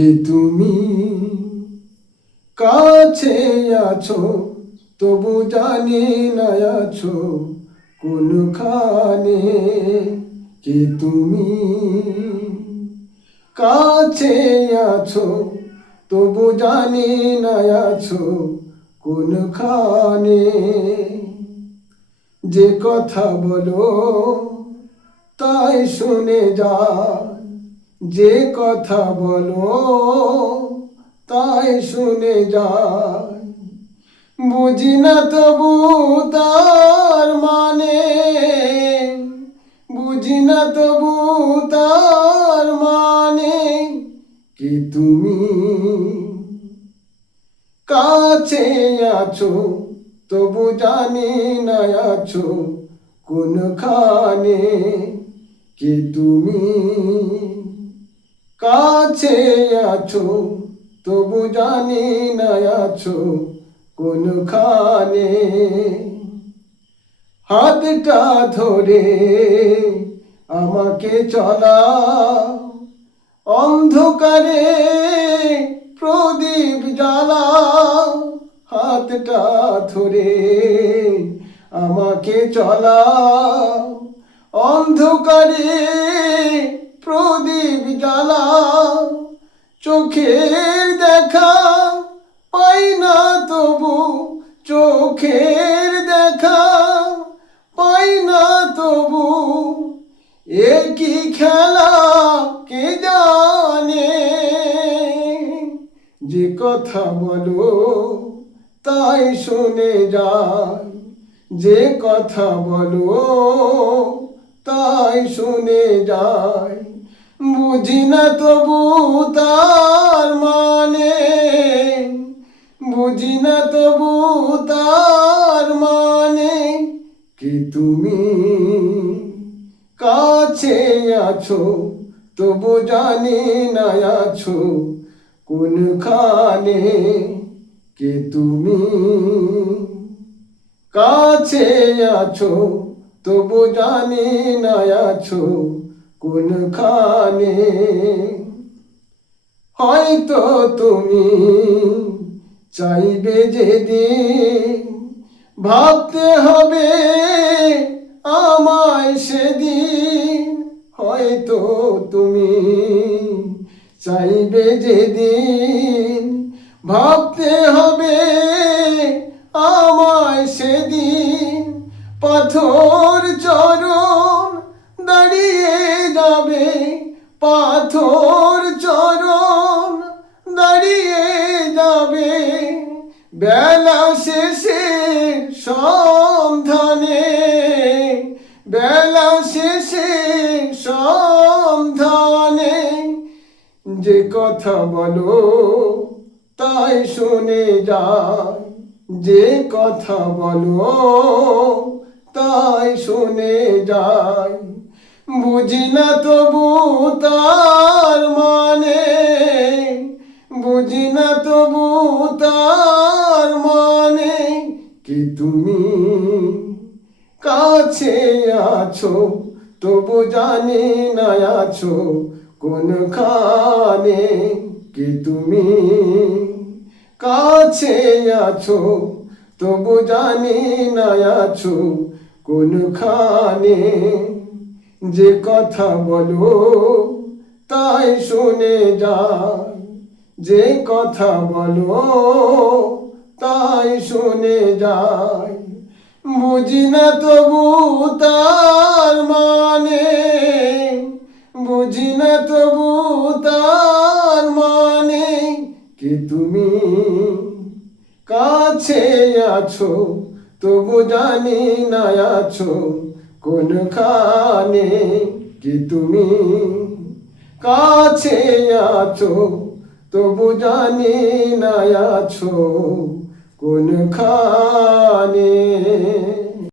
কে তুমি? কাছে আছো তবু জানি না আছো কোনখানে। কে তুমি? কাছে আছো তবু জানি না আছো কোনখানে। যে কথা বলো তাই শুনে যায়, যে কথা বলো তাই শুনে যায়। বুঝি না তবু তার মানে, বুঝি না তবু তার মানে। কি তুমি? কাছে আছো তবু জানি না আছো কোনখানে। কি তুমি? কাছে আছো তবু জানি না আছো কোনখানে। হাতটা ধরে আমাকে চলাও, অন্ধকারে প্রদীপ জ্বালাও। হাতটা ধরে আমাকে চলাও, অন্ধকারে প্রদীপ জ্বালাও। চোখের দেখা পাই না তবু, চোখের দেখা পাই না তবু। এ কি খেলা কে জানে। যে কথা বলো তাই শুনে যায়, যে কথা বলো তাই শুনে যায়। বুঝি না তবু তার মানে, বুঝি না তবু তার মানে। কি তুমি? কাছে আছো তবু জানি না আছো কোনখানে। কে তুমি? কাছে আছো তবু জানি না আছো কোনখানে। হয়তো তুমি চাইবে যেদিন, ভাবতে হবে আমায় সেদিন। হয়তো তুমি চাইবে যেদিন, ভাবতে হবে আমায় সেদিন। পাথর চরণ দাঁড়িয়ে যাবে, পাথর চরণ দাঁড়িয়ে যাবে। বেলা শেষে সন্ধানে, বেলা শেষে সন্ধানে। যে কথা বলো তাই শুনে যায়, যে কথা বলো তাই শুনে যায়। বুঝি না তবু তার মানে, বুঝি না তবু তার মানে। কি তুমি? কাছে আছো তবু জানি না আছো কোনখানে। কি তুমি? কাছে আছো তবু জানি না আছো কোনখানে। যে কথা বলো তাই শুনে যায়, যে কথা বলো তাই শুনে যায়। বুঝি না তবু তার মানে, বুঝি না তবু তার মানে। কি তুমি? কাছে আছো তবু জানি না আছো কোনখানে। কি তুমি? কাছে আছো তবু জানি না আছো কোনখানে।